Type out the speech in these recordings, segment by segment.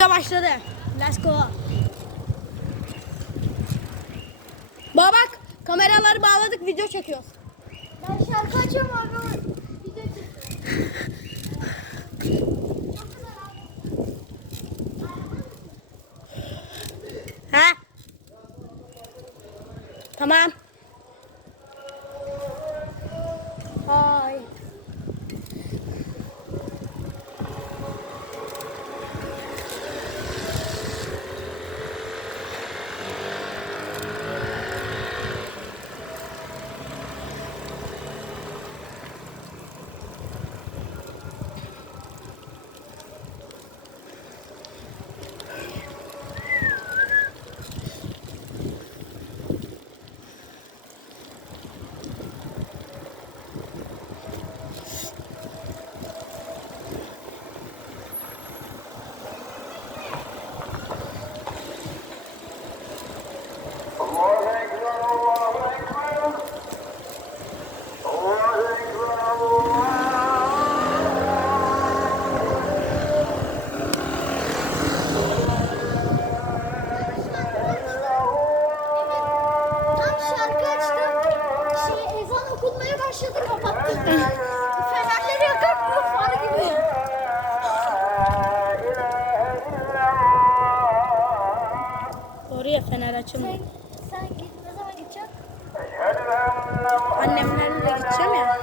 başladı. Let's go. Bak bak kameraları bağladık video çekiyoruz. Ben şarkı açıyorum abi. Video çekiyorum. Ha? Tamam. Başladı kapattım. Fenerleri yakar bu far gibi. Doğru ya fener açılmıyor. Sen, sen git, ne zaman gideceksin? Annemlerle gideceğim ya.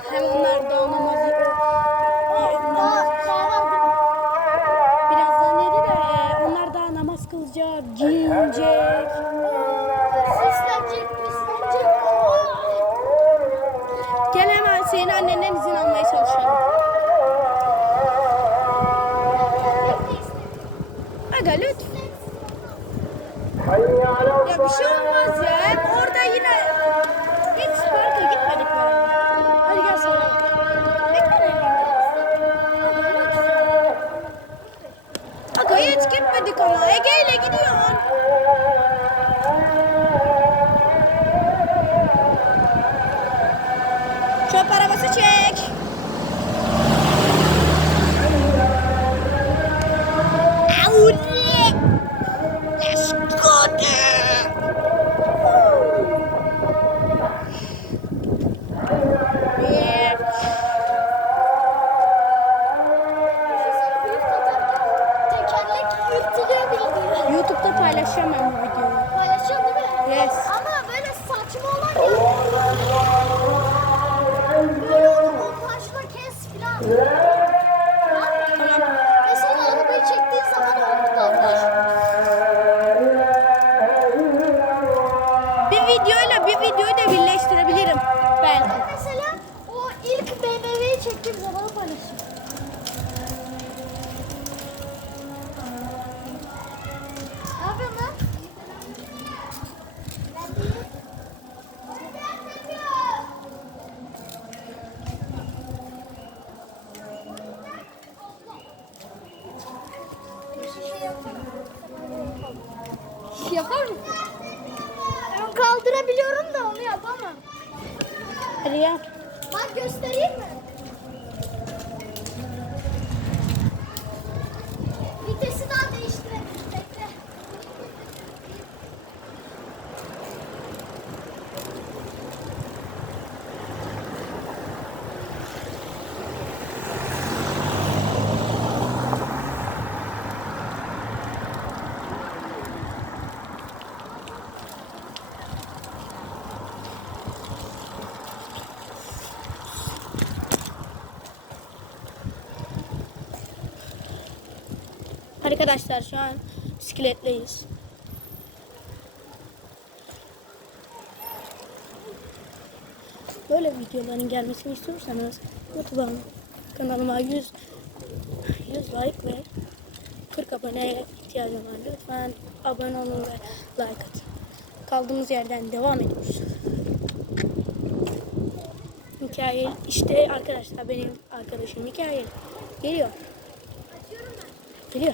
Senin annenden izin almaya çalışalım. Aga lütfen. Ya bir şey olmaz ya. Hem orada yine hiç parka gitmedik beraber. Hadi gel sana. Aga hiç gitmedik ama. Ege ile gidiyorsun. Let's go Yeah. Tekerlek yırtılıyor bildiğin. YouTube'da paylaşacağım ben bu videoyu. Ya. Bak göstereyim mi? Arkadaşlar şu an bisikletleyiz. Böyle videoların gelmesini istiyorsanız YouTube'a kanalıma 100 100 like ve 40 aboneye ihtiyacım var. Lütfen abone olun ve like atın. Kaldığımız yerden devam ediyoruz. Mikail işte arkadaşlar benim arkadaşım Mikail geliyor. Geliyor.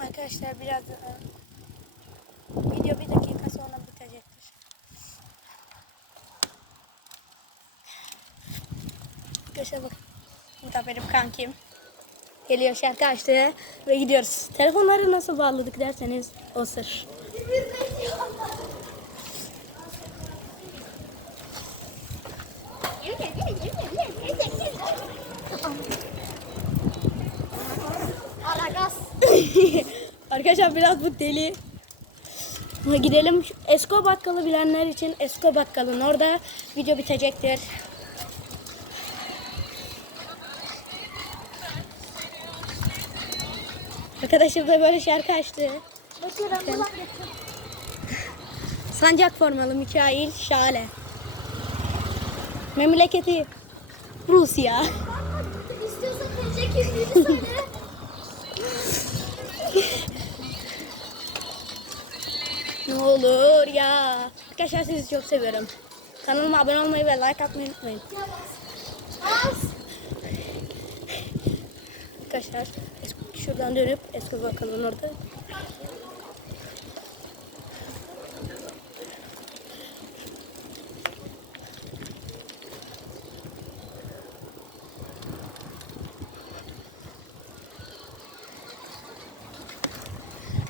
Arkadaşlar biraz e, video bir dakika sonra bitecektir. Arkadaşlar bakın. Bu da benim kankim. Geliyor şarkı açtı ve gidiyoruz. Telefonları nasıl bağladık derseniz o sır. Arkadaşlar biraz bu deli. Gidelim Esko bakkalı bilenler için Esko bakkalın orada video bitecektir. Arkadaşım da böyle şarkı açtı. Sancak formalı Mikail Şale. Memleketi Rusya. İstiyorsan TC kimliğini söyle. Ne olur ya. Arkadaşlar sizi çok seviyorum. Kanalıma abone olmayı ve like atmayı unutmayın. Arkadaşlar şuradan dönüp eski bakalım orada.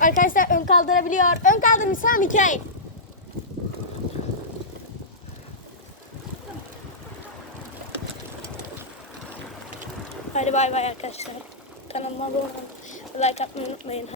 Arkadaşlar ön kaldırabiliyor. Ön kaldırmış Sami Mikail. Hadi bay bay arkadaşlar. Kanalıma abone olmayı, like atmayı unutmayın.